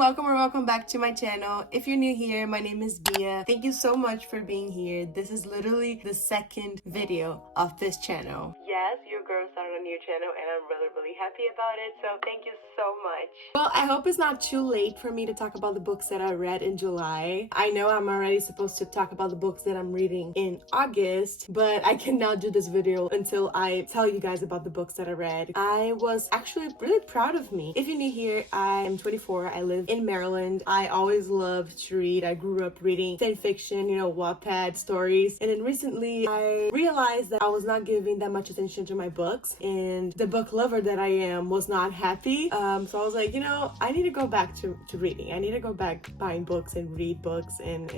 and welcome back to my channel. If you're new here, my name is Bia. Thank you so much for being here. This is literally the second video of this channel. Yes, your girl started a new channel and I'm really happy about it, so thank you so much. Well, I hope it's not too late for me to talk about the books that I read in July. I know I'm already supposed to talk about the books that I'm reading in August, but I cannot do this video until I tell you guys about the books that I read. I was actually really proud of me. If you're new here, I am 24. I live in Maryland. I always loved to read. I grew up reading fan fiction, Wattpad stories. And then recently I realized that I was not giving that much attention to my books, and the book lover that I am was not happy. So I was like, I need to go back to reading. I need to go back buying books and read books and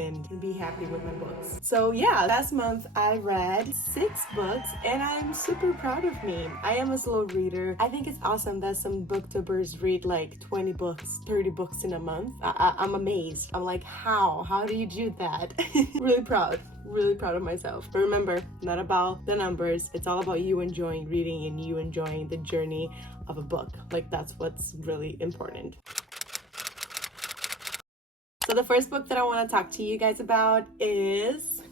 be happy with my books. So yeah, last month I read 6 books and I'm super proud of me. I am a slow reader. I think it's awesome that some booktubers read like 20 books, 30 books in a month. I'm amazed. I'm like, how do you do that? Really proud of myself. But remember, not about the numbers. It's all about you enjoying reading and you enjoying the journey of a book. Like, that's what's really important. So the first book that I want to talk to you guys about is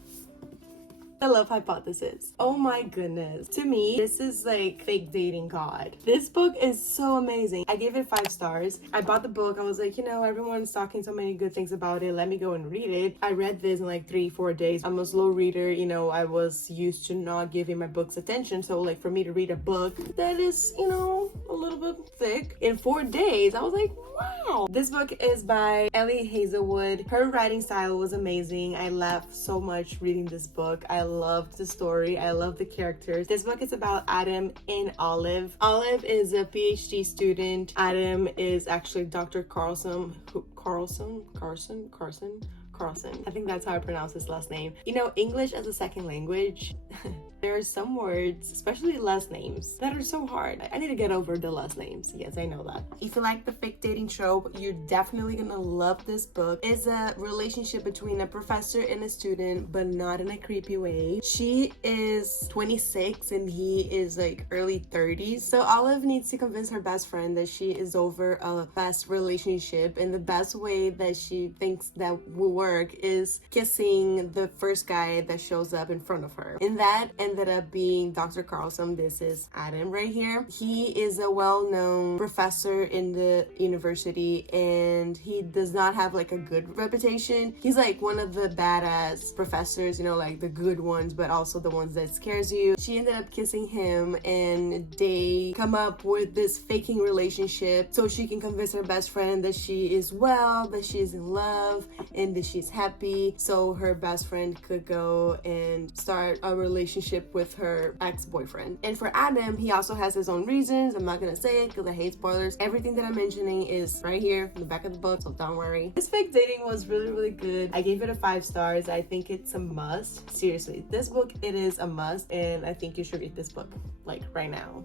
The Love Hypothesis. Oh my goodness. To me, this is like fake dating god. This book is so amazing. I gave it 5 stars. I bought the book. I was like, everyone's talking so many good things about it. Let me go and read it. I read this in like 3-4 days. I'm a slow reader. I was used to not giving my books attention. So like for me to read a book that is, a little bit thick in 4 days, I was like, wow. This book is by Ellie Hazelwood. Her writing style was amazing. I laughed so much reading this book. I loved the story. I love the characters. This book is about Adam and Olive. Olive is a PhD student. Adam is actually Dr. Carlson. I think that's how I pronounce his last name. English as a second language, there are some words, especially last names, that are so hard. I need to get over the last names. Yes, I know that. If you like the fake dating trope, you're definitely gonna love this book. It's a relationship between a professor and a student, but not in a creepy way. She is 26 and he is like early 30s. So Olive needs to convince her best friend that she is over a past relationship, and the best way that she thinks that will work is kissing the first guy that shows up in front of her. And that ended up being Dr. Carlson. This is Adam right here. He is a well-known professor in the university and he does not have like a good reputation. He's like one of the badass professors, like the good ones, but also the ones that scares you. She ended up kissing him and they come up with this faking relationship so she can convince her best friend that she is well, that she is in love, and that she's happy, so her best friend could go and start a relationship with her ex-boyfriend. And for Adam, he also has his own reasons. I'm not gonna say it because I hate spoilers. Everything that I'm mentioning is right here in the back of the book, so don't worry. This fake dating was really good. I gave it a 5 stars. I think it's a must. Seriously, this book, it is a must, and I think you should read this book like right now.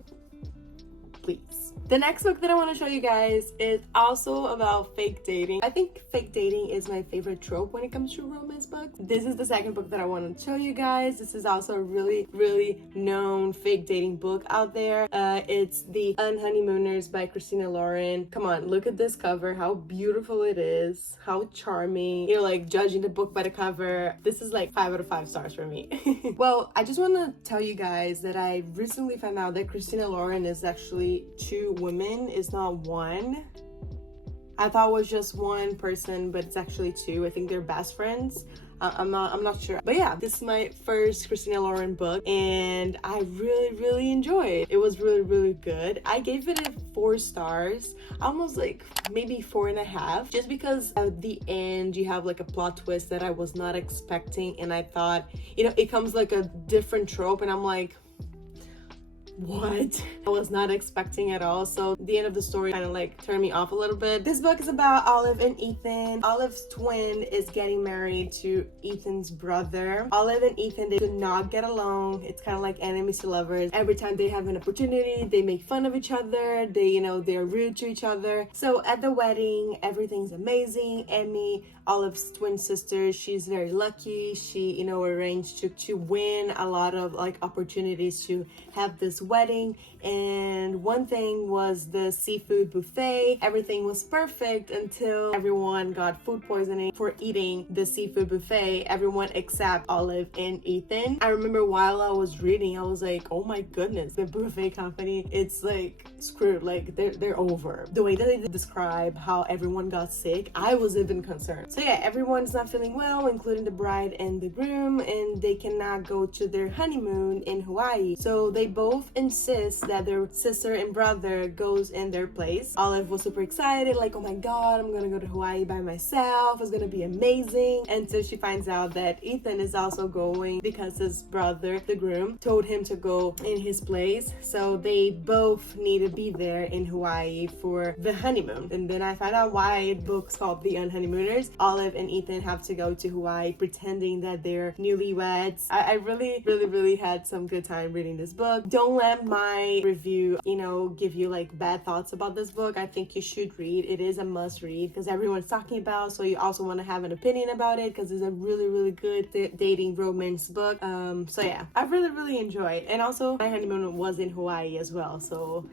Please. The next book that I want to show you guys is also about fake dating. I think fake dating is my favorite trope when it comes to romance books. This is the second book that I want to show you guys. This is also a really known fake dating book out there. It's the Unhoneymooners by Christina Lauren. Come on, look at this cover, how beautiful it is, how charming. You're like judging the book by the cover. This is like 5 out of 5 stars for me. Well, I just want to tell you guys that I recently found out that Christina Lauren is actually 2 women, is not 1. I thought it was just 1 person, but it's actually 2. I think they're best friends. I'm not sure, but yeah, this is my first Christina Lauren book and I really enjoyed it. It was really good. I gave it a 4 stars, almost like maybe 4.5, just because at the end you have like a plot twist that I was not expecting, and I thought, it comes like a different trope and I'm like, what? I was not expecting at all. So the end of the story kind of like turned me off a little bit. This book is about Olive and Ethan. Olive's twin is getting married to Ethan's brother. Olive and Ethan, they do not get along. It's kind of like enemies to lovers. Every time they have an opportunity, they make fun of each other. They're rude to each other. So at the wedding, everything's amazing. Emmy, Olive's twin sister, she's very lucky. She, arranged to win a lot of like opportunities to have this Ethan's wedding, and one thing was the seafood buffet. Everything was perfect until everyone got food poisoning for eating the seafood buffet, everyone except Olive and Ethan. I remember while I was reading, I was like, oh my goodness, the buffet company, it's like screwed, like they're over. The way that they describe how everyone got sick, I was even concerned. So yeah, everyone's not feeling well, including the bride and the groom, and they cannot go to their honeymoon in Hawaii. So they both insist that their sister and brother goes in their place. Olive was super excited, like, oh my god, I'm gonna go to Hawaii by myself, it's gonna be amazing. And so she finds out that Ethan is also going because his brother, the groom, told him to go in his place. So they both need to be there in Hawaii for the honeymoon. And then I found out why the book's called The Unhoneymooners. Olive and Ethan have to go to Hawaii pretending that they're newlyweds. I really had some good time reading this book. Don't let my review, give you like bad thoughts about this book. I think you should read. It is a must read because everyone's talking about, so you also want to have an opinion about it because it's a really good dating romance book. So yeah, I really enjoyed. And also my honeymoon was in Hawaii as well, so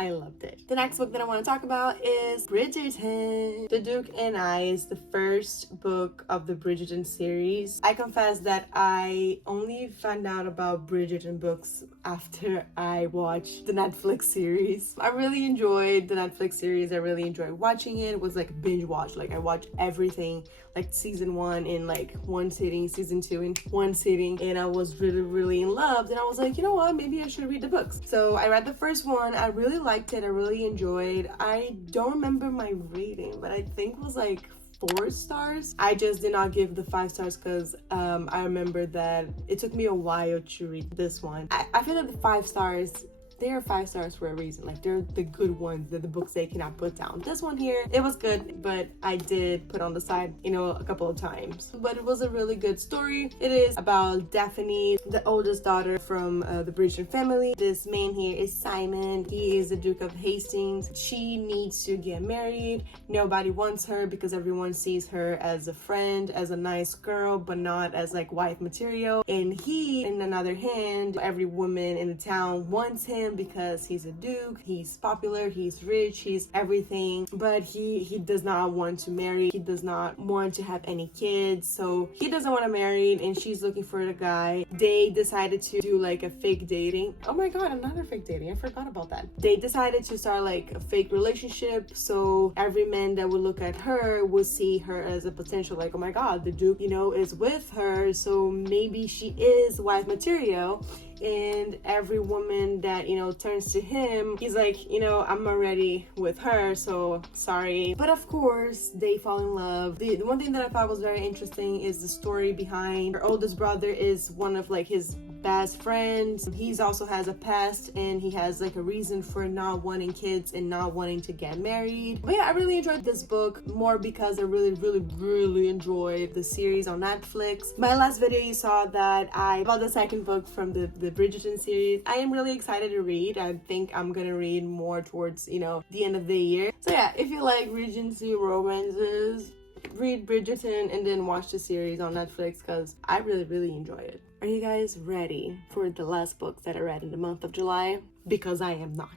I loved it. The next book that I want to talk about is Bridgerton. The Duke and I is the first book of the Bridgerton series. I confess that I only found out about Bridgerton books after I watched the Netflix series. I really enjoyed the Netflix series. I really enjoyed watching it. It was like a binge watch. Like I watched everything, like season 1 in like one sitting, season 2 in one sitting, and I was really in love. And I was like, you know what, maybe I should read the books. So I read the first one. I really liked it. I really enjoyed. I don't remember my rating, but I think it was like 4 stars. I just did not give the 5 stars because I remember that it took me a while to read this one. I feel that the 5 stars, they are 5 stars for a reason. Like they're the good ones, they're the books they cannot put down. This one here, it was good, but I did put on the side, a couple of times. But it was a really good story. It is about Daphne, the oldest daughter from the Bridgerton family. This man here is Simon. He is the Duke of Hastings. She needs to get married. Nobody wants her because everyone sees her as a friend, as a nice girl, but not as like wife material. And he, in another hand, every woman in the town wants him because he's a duke, he's popular, he's rich, he's everything, but he does not want to marry. He does not want to have any kids, so he doesn't want to marry, and she's looking for the guy. They decided to do like a fake dating. Oh my god, another fake dating, I forgot about that. They decided to start like a fake relationship, so every man that would look at her would see her as a potential, like, oh my god, the duke is with her, so maybe she is wife material. And every woman that turns to him, he's like, I'm already with her, so sorry. But of course they fall in love. The one thing that I thought was very interesting is the story behind her oldest brother is one of like his best friends. He's also has a past, and he has like a reason for not wanting kids and not wanting to get married. But yeah, I really enjoyed this book more because I really enjoyed the series on Netflix. My last video, you saw that I bought the second book from the Bridgerton series. I am really excited to read. I think I'm gonna read more towards the end of the year. So yeah, if you like Regency romances, read Bridgerton and then watch the series on Netflix because I really enjoy it. Are you guys ready for the last books that I read in the month of July? Because I am not.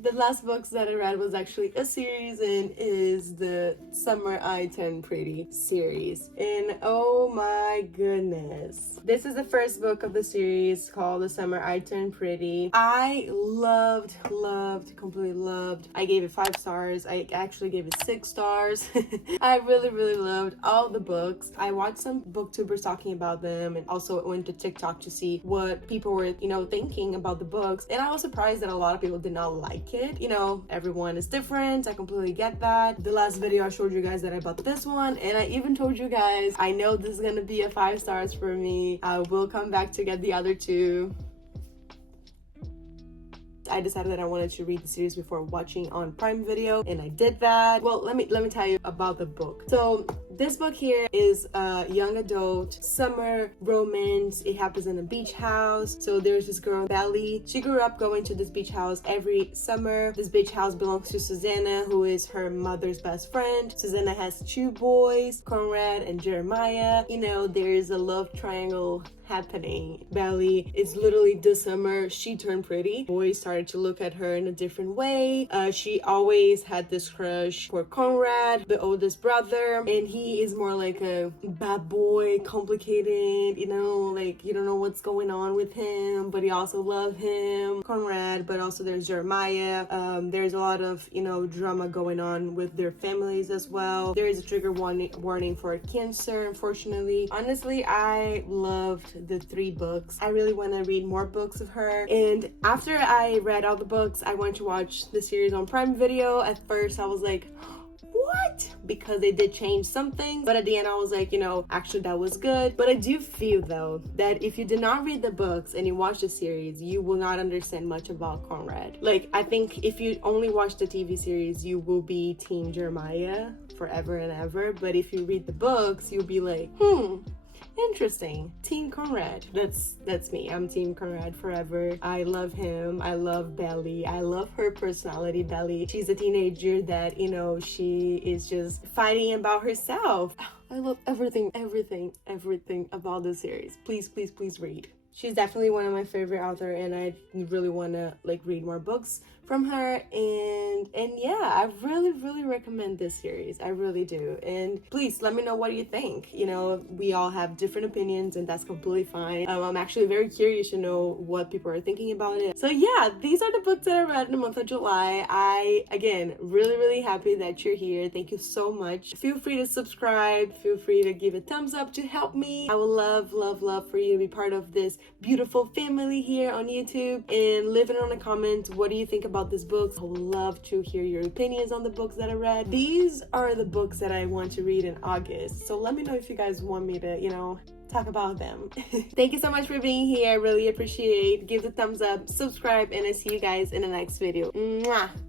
The last books that I read was actually a series, and is the Summer I Turn Pretty series. And oh my goodness. This is the first book of the series called The Summer I Turn Pretty. I loved, completely loved. I gave it 5 stars. I actually gave it 6 stars. I really loved all the books. I watched some booktubers talking about them, and also went to TikTok to see what people were, thinking about the books. And I was surprised that a lot of people did not like it. Everyone is different. I completely get that. The last video I showed you guys that I bought this one, and I even told you guys I know this is gonna be a 5 stars for me. I will come back to get the other 2. I decided that I wanted to read the series before watching on Prime Video, and I did that. Well, let me tell you about the book. So this book here is a young adult summer romance. It happens in a beach house. So there's this girl, Belly. She grew up going to this beach house every summer. This beach house belongs to Susanna, who is her mother's best friend. Susanna has 2 boys, Conrad and Jeremiah. There's a love triangle happening. Belly is literally this summer, she turned pretty. Boys started to look at her in a different way. She always had this crush for Conrad, the oldest brother, and he is more like a bad boy, complicated, you know, like you don't know what's going on with him, but you also love him, Conrad. But also there's Jeremiah. There's a lot of, you know, drama going on with their families as well. There is a trigger warning for cancer, unfortunately. Honestly, I loved the 3 books. I really want to read more books of her, and after I read all the books, I went to watch the series on Prime Video. At first I was like, what? Because they did change something, but at the end I was like, you know, actually that was good. But I do feel though that if you did not read the books and you watch the series, you will not understand much about Conrad. Like, I think if you only watch the TV series, you will be Team Jeremiah forever and ever, but if you read the books, you'll be like, interesting. Team Conrad. That's me. I'm Team Conrad forever. I love him. I love Belly. I love her personality, Belly. She's a teenager that, you know, she is just fighting about herself. I love everything about this series. Please read. She's definitely one of my favorite authors, and I really want to like read more books from her, and yeah, I really recommend this series. I really do. And please let me know what you think. You know, we all have different opinions, and that's completely fine. I'm actually very curious to know what people are thinking about it. So yeah, these are the books that I read in the month of July. I, again, really happy that you're here. Thank you so much. Feel free to subscribe. Feel free to give a thumbs up to help me. I would love for you to be part of this beautiful family here on YouTube, and leave it on a comment. What do you think about this book? I would love to hear your opinions on the books that I read. These are the books that I want to read in August, so let me know if you guys want me to, you know, talk about them. Thank you so much for being here. I really appreciate it. Give the thumbs up, subscribe, and I see you guys in the next video. Mwah!